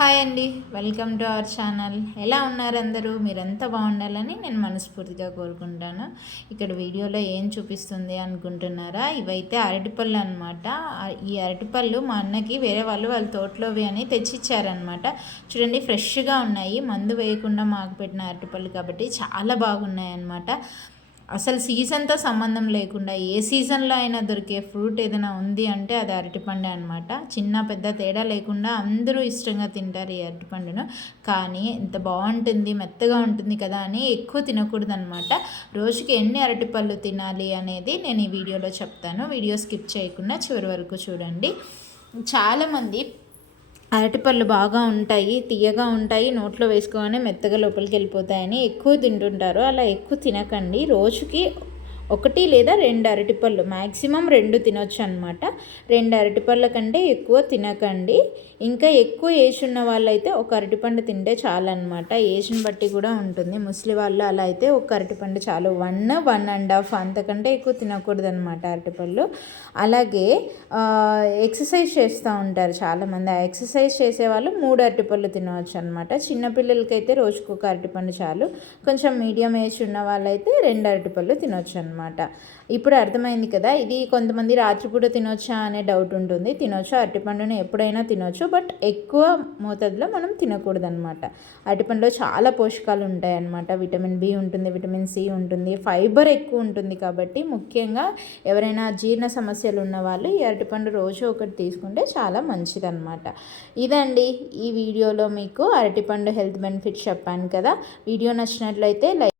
Hi అండి. Welcome to our channel. ఎలా ఉన్నారు అందరూ? మీరంతా బాగుండాలని నేను మనస్ఫూర్తిగా కోరుకుంటాను. ఇక్కడ వీడియోలో ఏం చూపిస్తుంది అనుకుంటున్నారా? ఇవైతే అరటిపళ్ళు అనమాట ఈ అరటిపళ్ళు మా అన్నకి వేరే వాళ్ళు వాళ్ళ తోటలోవి అని తెచ్చిచ్చారనమాట చూడండి ఫ్రెష్గా ఉన్నాయి. మందు వేయకుండా మాకు పెట్టిన అరటిపళ్ళు కాబట్టి చాలా బాగున్నాయి అన్నమాట అసలు సీజన్తో సంబంధం లేకుండా ఏ సీజన్లో అయినా దొరికే ఫ్రూట్ ఏదైనా ఉంది అంటే అది అరటిపండే అనమాట చిన్న పెద్ద తేడా లేకుండా అందరూ ఇష్టంగా తింటారు ఈ అరటిపండును. కానీ ఇంత బాగుంటుంది మెత్తగా ఉంటుంది కదా అని ఎక్కువ తినకూడదు అనమాట రోజుకి ఎన్ని అరటిపళ్ళు తినాలి అనేది నేను ఈ వీడియోలో చెప్తాను. వీడియో స్కిప్ చేయకుండా చివరి వరకు చూడండి. చాలామంది అరటిపళ్ళు బాగా ఉంటాయి తీయగా ఉంటాయి నోట్లో వేసుకోగానే మెత్తగా లోపలికి వెళ్ళిపోతాయని ఎక్కువ తింటుంటారు. అలా ఎక్కువ తినకండి. రోజుకి ఒకటి లేదా రెండు అరటిపళ్ళు. మ్యాక్సిమం రెండు తినొచ్చు అనమాట రెండు అరటిపళ్ళ కంటే ఎక్కువ తినకండి. ఇంకా ఎక్కువ ఏజ్ ఉన్న వాళ్ళైతే ఒక అరటిపండు తింటే చాలన్నమాట. ఏజ్ని బట్టి కూడా ఉంటుంది. ముసలి వాళ్ళు అలా అయితే ఒక అరటిపండు చాలు. వన్ వన్ అండ్ హాఫ్ అంతకంటే ఎక్కువ తినకూడదు అనమాట అరటిపళ్ళు. అలాగే ఎక్సర్సైజ్ చేస్తూ ఉంటారు చాలామంది. ఆ ఎక్సర్సైజ్ చేసేవాళ్ళు మూడు అరటిపళ్ళు తినవచ్చు అనమాట చిన్నపిల్లలకైతే రోజుకు ఒక అరటిపండు చాలు. కొంచెం మీడియం ఏజ్ ఉన్న వాళ్ళైతే రెండు అరటిపళ్ళు తినవచ్చు అనమాట అనమాట ఇప్పుడు అర్థమైంది కదా ఇది కొంతమంది రాత్రిపూట తినొచ్చా అనే డౌట్ ఉంటుంది. తినొచ్చు అరటిపండుని ఎప్పుడైనా తినొచ్చు బట్ ఎక్కువ మోతాదులో మనం తినకూడదు అనమాట అరటిపండులో చాలా పోషకాలు ఉంటాయి అన్నమాట. విటమిన్ బి ఉంటుంది విటమిన్ సి ఉంటుంది ఫైబర్ ఎక్కువ ఉంటుంది కాబట్టి ముఖ్యంగా ఎవరైనా జీర్ణ సమస్యలు ఉన్న వాళ్ళు ఈ అరటిపండు రోజు ఒకటి తీసుకుంటే చాలా మంచిదన్నమాట. ఇదండి ఈ వీడియోలో మీకు అరటిపండు హెల్త్ బెనిఫిట్స్ చెప్పాను కదా. వీడియో నచ్చినట్లయితే like